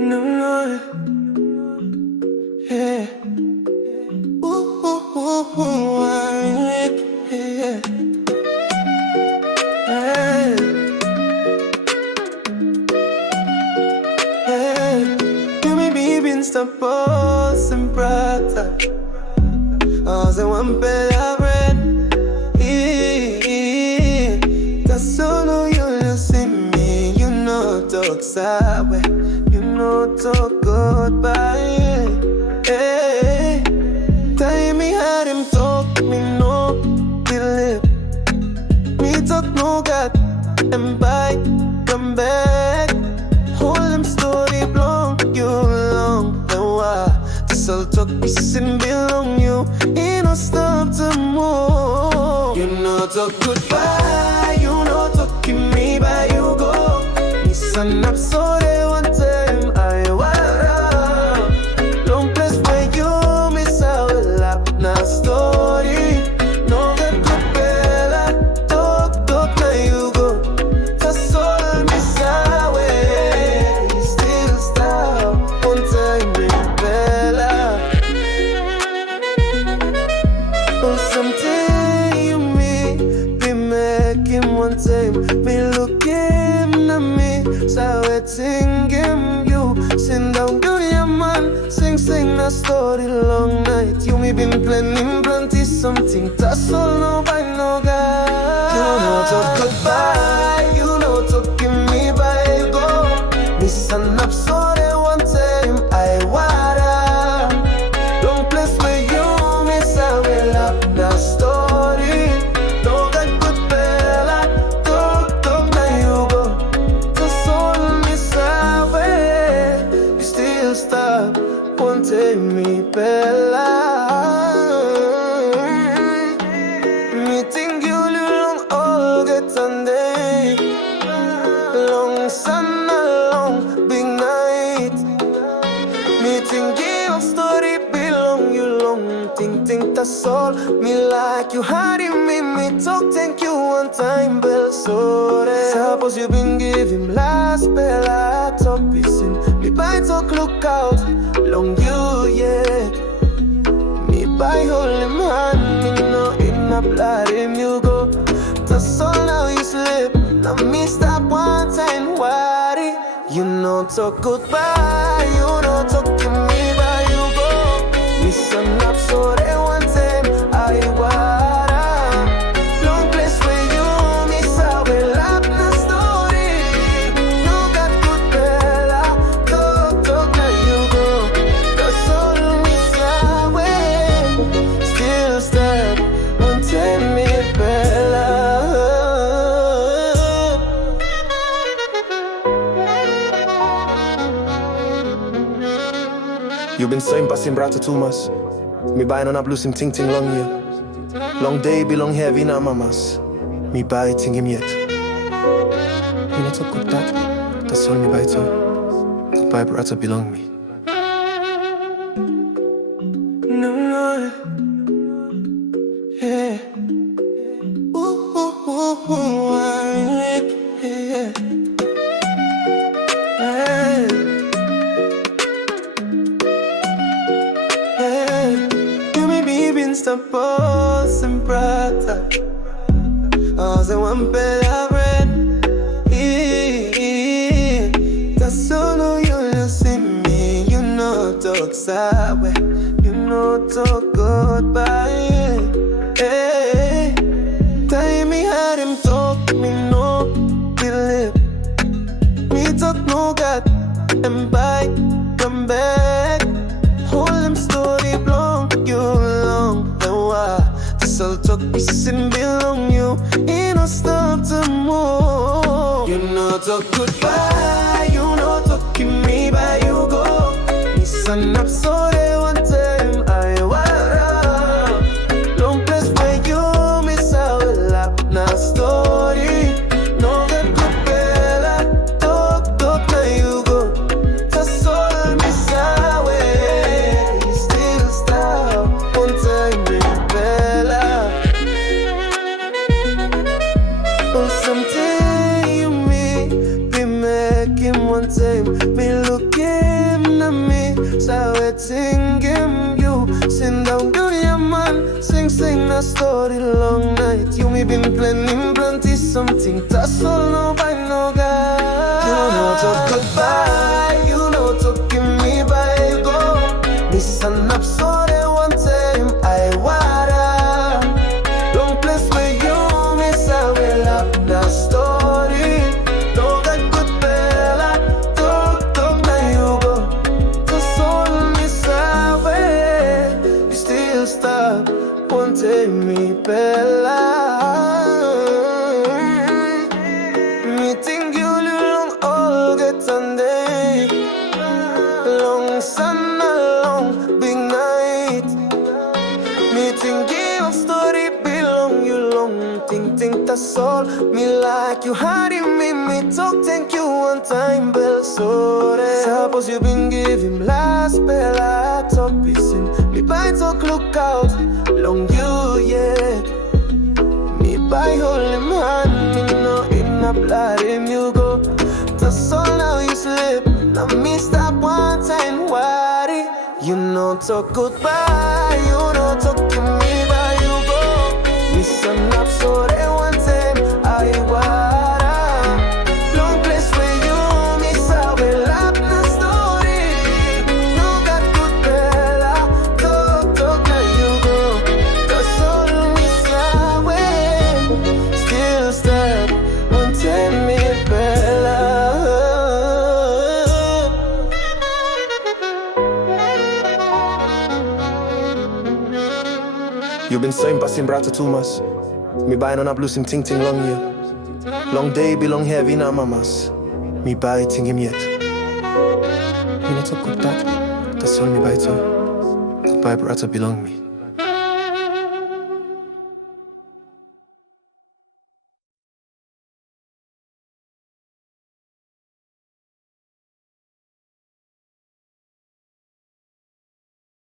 No, no, yeah. Ooh, ooh, ooh, ooh, yeah. Hey, hey. You may be been stapos and Brata Tumas one bella red. That's solo you see me. You know talk sabe. You know talk goodbye. Hey, tell me how them talk me no believe. Me talk no God and bye come back. Hold them story belong you long and why this all talk missing belong you. Ain't no stop to move. You know talk goodbye. You know talking me by you go. Me son up so they one time I wara. Long place where you miss out lap na story. No get good bella. Talk na you go. That's all miss away. Still stop one time me bella. Oh, someday you me be making one time. Me look him at me, so I sing him you. Sing down to the man, sing a story long night. You me been planning plenty something. That's all no by no guy. You know talk goodbye, you know talking me by go. Listen up so they one time I wada. Don't place where you miss I will up the story. Don't get good bella. Talk now you go. Just all miss away. You still stop. One time me bella. Me think you long all get Sunday. Long sun long big night. Me think your story belong you long. Think that's all. Me like you had in me talk thank you one time bell sorry. Suppose you been give him last bell I talk pissing. Me by talk look out long you yeah. Me by hold him hand me know in a blood him you go. That's all now you slip. Now me stop one time worry. You know talk goodbye. You know talking me by you go. Listen up so they one time I wada. Long place where you miss I will up the story. No got good bella. Talk now you go. That's all miss away. Still step one time me bella. You been saying passing Brata Tumas. Me buy on a blue sim ting long year. Long day be long heavy na mamas. Me buy ting him yet. You not so good that. That's all me buy to. Goodbye Brata belong me. No, no, yeah. Ooh, ooh, ooh, ooh, yeah. Hey, hey. You may be been stapos and Brata Tumas one bella red. That's solo you see me. You know talk sabe. You know talk goodbye. Hey, tell me how them talk me no believe. Me talk no God and bye come back. Hold them story belong you long and why this all talk missing belong you. Ain't no stop to move. You know talk goodbye. You know talking me by you go. Listen up so they one time I wara. Long place where you miss I will up na story. No get good bella. Talk now you go. That's all miss away. Still stop one time me bella. Oh, someday you me be making one time. Me looking a waiting game. You sing down to your man, sing a story long night. You me been planning plenty something. That's all no by no guy. You know to goodbye, you know to give me by go. Listen up so they one time I wanna long place where you miss I will have the story. Don't get good bella, talk now you go. Just all miss away. You still stop wanting me bella. Me think you long all get Sunday. Long summer, long big night. Me think your story belong you long. Think that's all. Me like you hiding me talk thank you one time, bell sorry. Suppose you been giving last bell I talk pissing. Me by talk look out, long you yeah. Me by hold him hand, me know in a blood him you go. That's all now you slip. Now me stop one time worry. You know talk goodbye, you know talk to me by you go. Listen up so they one time I wanna long place where you miss I will have the story. No got good bella, talk now you go. That's all miss away. Still step one time me bella. You been saying passing Brata Tumas. Me buying on a blue sim ting ting long year. Long day be long heavy na mamas. Me buy ting him yet. You know to good that. That's all me buy to. Goodbye Brata belong me.